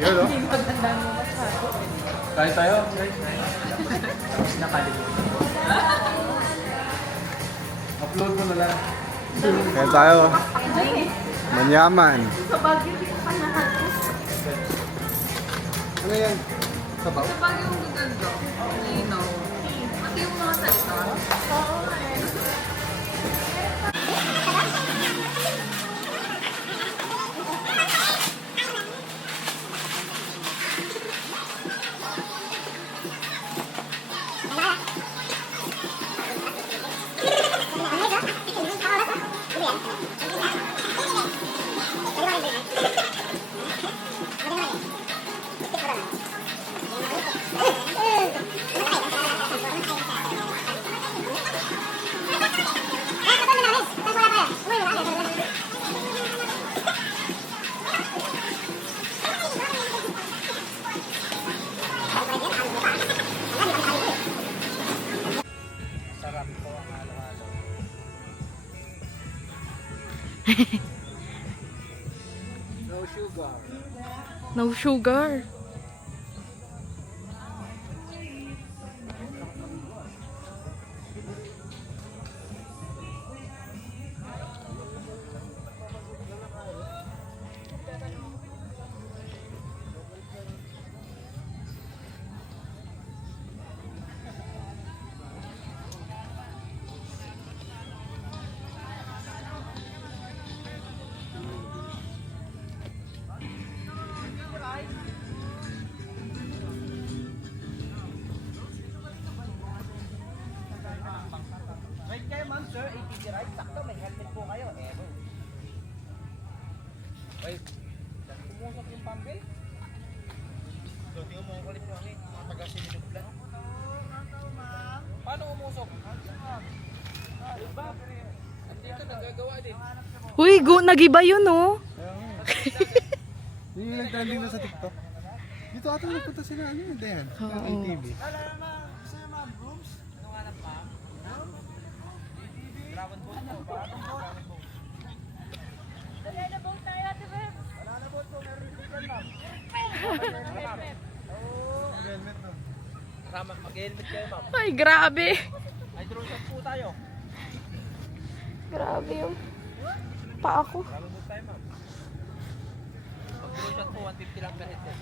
Yun, no? Hindi magandang mo masyado. Kain tayo. Tapos nakalimutan. Upload mo na lang. Kain tayo. Manyaman. Sa Baguio, hindi ko pa nakakos. Ano yan? Sabaw? Sa Baguio, ang gaganda. Linaw. Pati yung mga salita. Oo, No sugar. no sugar. Right kayo ma'am sir, ATV right, sakto may helmet po kayo, ero. Wait, pumusok yung pambil? So, tingnan mo kulit mo kami, mga taga-sinilublan. Paano umusok? Diba? Dito nagagawa din. Uy, nagiba yun, oh. Yung nag-trending na sa TikTok. Dito ata nagpunta sila, ano yun, Dayan? Oo. ATV. Mag-helmet kayo ma'am. Ay, grabe. May drone shot po tayo. Grabe yung pa ako. Drone shot tayo ma'am. Pag drone shot po, 150 lang per headset.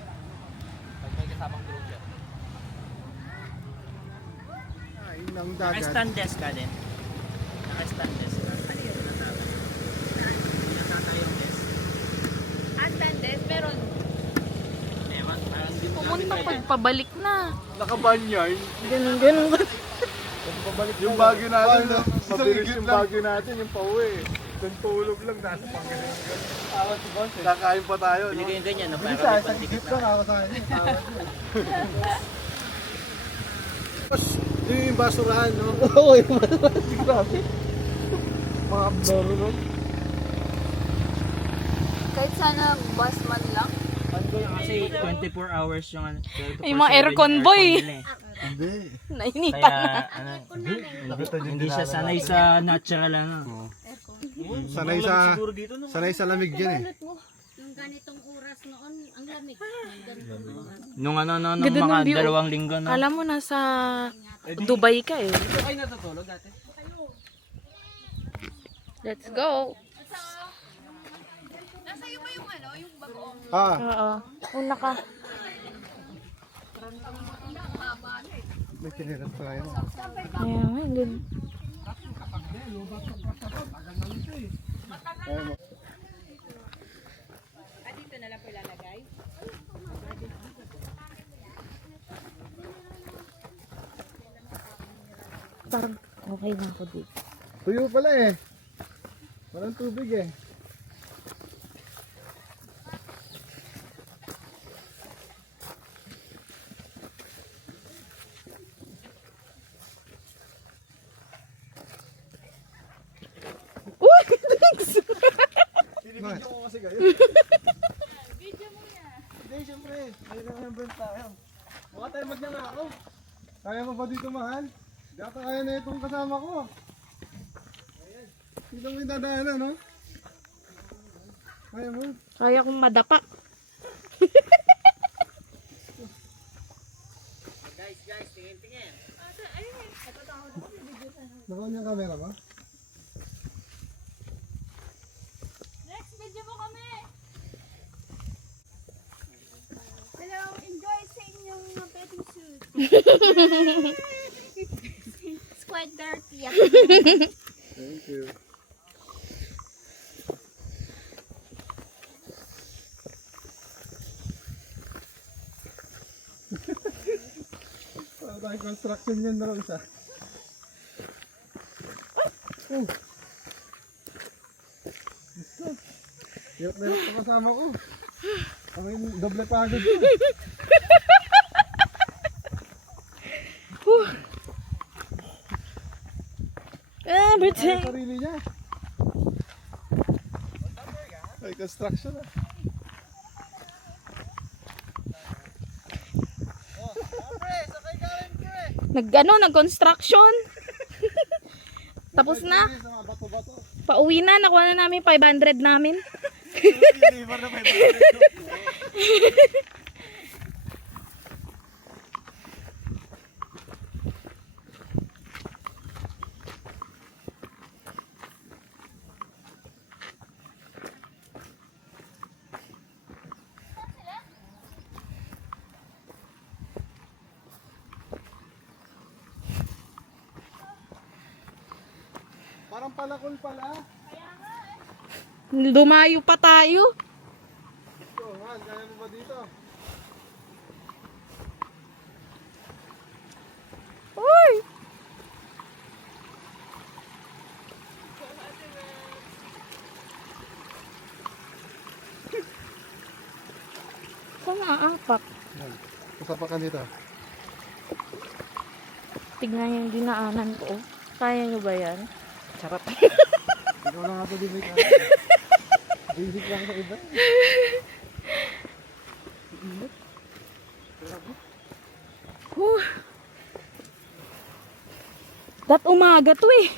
Pag may kasamang drone shot. Ay, ng dagat. Naka-stand desk ka din. Naka-stand desk ka. Ano yun? Natatayong desk. Andandes, meron. Ewan, parang din Pumunta pagpabalik na. Nakabanyan. Ganun. Yung bagyo natin, no? Mabilis yung bagyo natin, yung pauwi. Doon paulog lang, nasa Panginoon. Kakain pa tayo, no? Binigay yung ganyan, no? Hindi Para sa may isang pantikit jeep na. lang ako sa akin. Tapos, ito yung basurahan, no? Oo, yung basurahan. Grabe. Mga abdoro, no? Kahit sana bus man lang. Kasi 24 hours yung ano. Ay, mga aircon boy. Hindi. Nainitan Kaya, na. ano, Nakita din hindi siya sanay sa natural, ano. Sanay sa lamig yan, eh. Nung ganitong oras noon, ang lamig. Nung ano, nung Ganda ng mga view. 2 linggo, no. Kala mo nasa Dubai ka eh. Ito kayo natutulog dati? Let's go. Ah, Oo. Una ka. may kinirat pa kayo. Ayan, ay, good. Parang okay na ako dito. Tuyo pala, eh. Walang tubig, eh. Uy! Thanks! Binibidyo ko kasi kayo. Video mo yan. Hindi, syempre. May remembrance tayo. Baka tayo magnanakaw. Kaya mo ba dito, mahal? Di ata kaya na itong kasama ko. Dito mo yung dadaanan, no? Kaya mo? Kaya kong madapa. Naka-on yung camera mo? Next video mo kami! Hello, enjoy sa inyong bathing suit. It's quite dirty. Thank you. Para tayong construction yun na lang isa. Oh! Gusto. Hirap na hirap pa kasama ko. Ako yung doble pagod ko. Ay, sarili niya. Ay, construction ah. Nag-construction. Tapos na. Sa mga bato-bato. Pauwi na. Nakuha na namin 500 namin. Deliver na 500. Parang palakol pala. Dumayo pa tayo. Ito, man, kaya mo ba dito? Uy! Saan aapak? Yan. Kasapakan dito. Tignan yung dinaanan ko. Kaya nyo ba yan? Charot. Ikaw lang ito din may basic lang sa iba. Dat umaga to eh.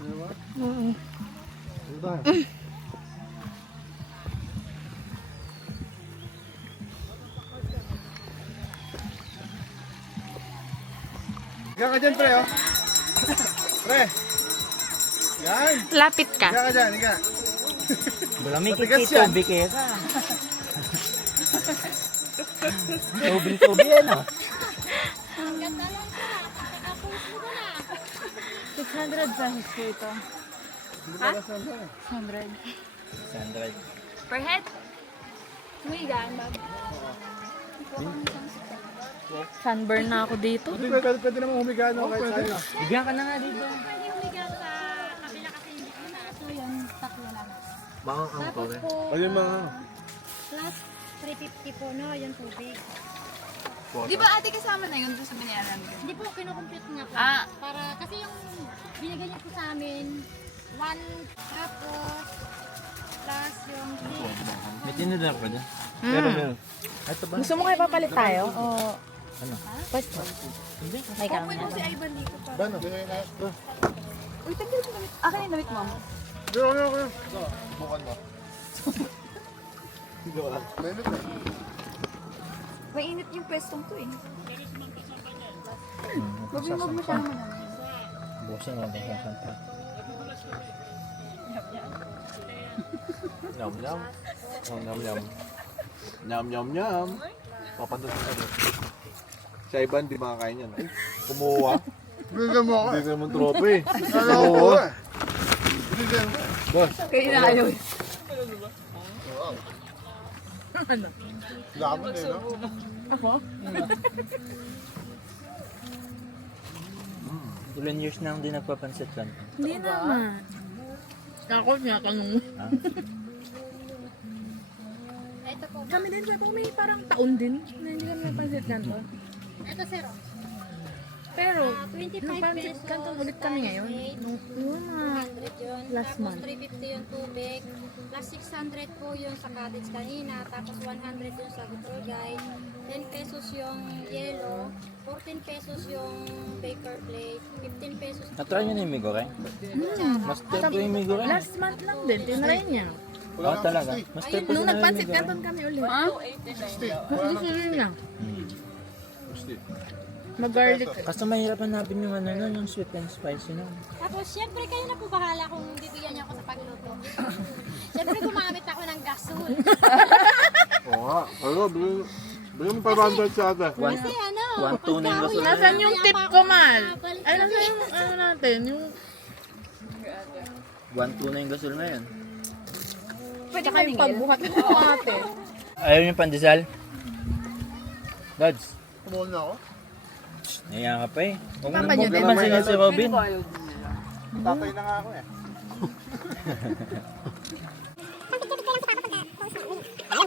Ano ba? Mm. Ano ba? Higa ka dyan, pre, oh. Pre. Yan. Lapit ka. Higa ka dyan, higa. Malamig Matigas kito, yan. bike ka. Tubig yan ah. Ang ganda lang siya. Pagkakapos mo na. 600 pesos ko ito. Ha? 100. Sandra. Per head? Tumigan, bab. Sunburn na ako dito. Pwede naman humiga, no? Kahit sa'yo. Bigyan ka na nga dito. Pwede humiga sa kabila kasi hindi ko na. So yun, tatlo lang. Baka ang Tapos po, Ayun mga. plus 350 po, no? Yung tubig. Di ba ate kasama na yun doon sa binayaran ko? Hindi po, kinukompute nga po. Ah. Para, kasi yung binigay niyo po sa amin, 1 tapos, plus yung May tinidor ka dyan. Mm. Ito ba? Gusto mo kayo papalit tayo? O Ano? pwesto? May kami na. Ivan dito pa. Bano? Uy, tagil mo damit. Akin yung damit mo. Okay. Bukan ba? Mainit na. Mainit yung pwestong to eh. Huwag mo siya naman. Bukasan mo ba sa santa? Nyam nyam. Nyam nyam. Nyam nyam nyam. Papandot ka doon. Sa iba hindi makakain yan. Ay, kumuha. Bigyan mo ako. Hindi ka naman tropa eh. Kala ko po eh. Bigyan mo. Boss, Kaya na ayaw. Laman eh, no? Ako? Ilan years na hindi nagpapansit kan? Hindi naman. Ako niya kanong. Ito po. Kami din, sabi ko, may parang taon din na hindi kami napansit ganito. Ito, sir. Pero, 25 napansit pesos. ganito ulit kami ngayon. Nung mga 100 yun. Last Tapos month. 350 yung tubig. Plus 600 po yung sa cottage kanina. Tapos 100 yung sa Vitro Guide. 10 pesos yung yellow. 14 pesos yung baker plate. 15 pesos Natry nyo na yung Migore? Mas kutsara. tempo yung Migore? last month lang din, tinry niya. Oo talaga. Mas tempo Nung na nagpansit yung ganito kami ulit. Ha? Gusto rin niya. Mag-garlic. Kaso mahirap hanapin yung ano nun, yung sweet and spicy nun. Tapos, syempre, kayo na po bahala kung bibigyan niyo ako sa pagluto. Syempre, gumamit ako ng gasol. oo nga. Ano, bigyan mo 500 sa ate. Kasi ano, One two na yung gasol. Nasaan yung tip ko, Mal? Ay, nasaan yung ano natin? Yung 1-2 na yung gasol na yun. pwede kayong pagbuhat mo ate. Ayaw yung pandesal? Dads, Kumuha na ako. naiya ka pa eh. Huwag mo Papa nyo din. mamansin si Robin. Tatay na nga ako eh. Ano